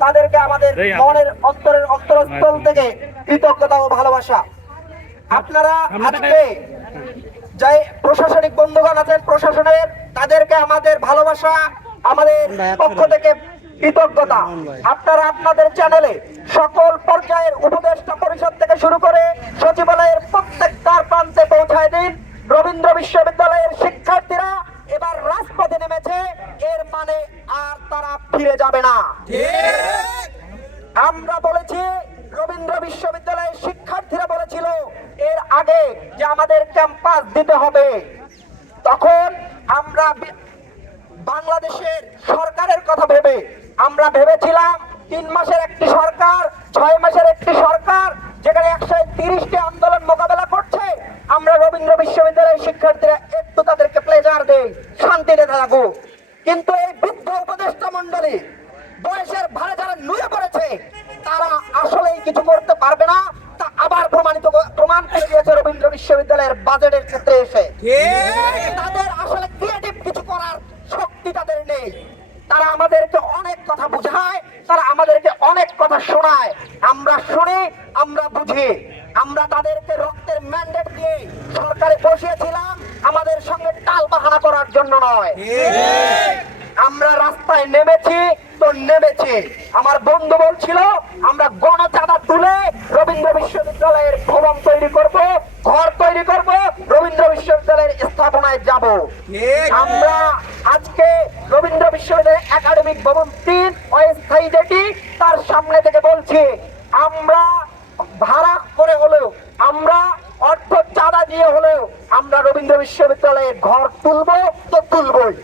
তাদেরকে আমাদের মনের অন্তরের অন্তরস্থল থেকে কৃতজ্ঞতা ও ভালোবাসা। আপনারা আজকে যে প্রশাসনিক বন্ধুগণ আছেন প্রশাসনের তাদেরকে আমাদের ভালোবাসা আমাদের পক্ষ থেকে কৃতজ্ঞতা। আপনারা আপনাদের চ্যানেলে সকল পর্যায়ের উপদেষ্টা যাবে না। আমরা বলেছি রবীন্দ্র বিশ্ববিদ্যালয়ের শিক্ষার্থীরা বলেছিল এর আগে যে আমাদের ক্যাম্পাস দিতে হবে তখন আমরা বাংলাদেশের সরকারের কথা ভেবে আমরা ভেবেছিলাম তিন মাসের একটি সরকার ছয় মাসের একটি সরকার যেখানে একশো তিরিশটি আন্দোলন মোকাবেলা করছে। আমরা রবীন্দ্র বিশ্ববিদ্যালয়ের শিক্ষার্থীরা একটু তাদেরকে প্লেজার দেই শান্তিতে থাকুক। কিন্তু এই বৃদ্ধ উপদেষ্টা মন্ডলী বয়সের ভারে যারা নুয়ে পড়েছে তারা আসলেই কিছু করতে পারবে না। তা আবার প্রমাণিত প্রমাণ করে দিয়েছে রবীন্দ্র বিশ্ববিদ্যালয়ের বাজেটের ক্ষেত্রে এসে। তাদের আসলে ক্রিয়েটিভ কিছু করার শক্তি তাদের নেই। তারা আমাদেরকে অনেক কথা বুঝায় তারা আমাদেরকে অনেক কথা শোনায়। আমরা শুনি আমরা বুঝি। আমরা তাদেরকে রক্তের ম্যান্ডেট দিয়ে সরকারে বসিয়েছিলাম আমাদের সঙ্গে টাল বাহানা করার জন্য নয়। রাস্তায় নেমেছি তো নেমেছি। আমার বন্ধু বলছিল আমরা গণচাঁদা তুলে রবীন্দ্র বিশ্ববিদ্যালয়ের ভবন তৈরি করব ঘর তৈরি করব রবীন্দ্র বিশ্ববিদ্যালয়ের স্থাপনায় যাব। আমরা আজকে রবীন্দ্র বিশ্ববিদ্যালয়ের একাডেমিক ভবন তিন অস্থায়ী যেটি তার সামনে থেকে বলছি আমরা ভাড়া করে হলেও আমরা অর্থ চাঁদা দিয়ে হলেও আমরা রবীন্দ্র বিশ্ববিদ্যালয়ে ঘর তুলব তো তুলবই।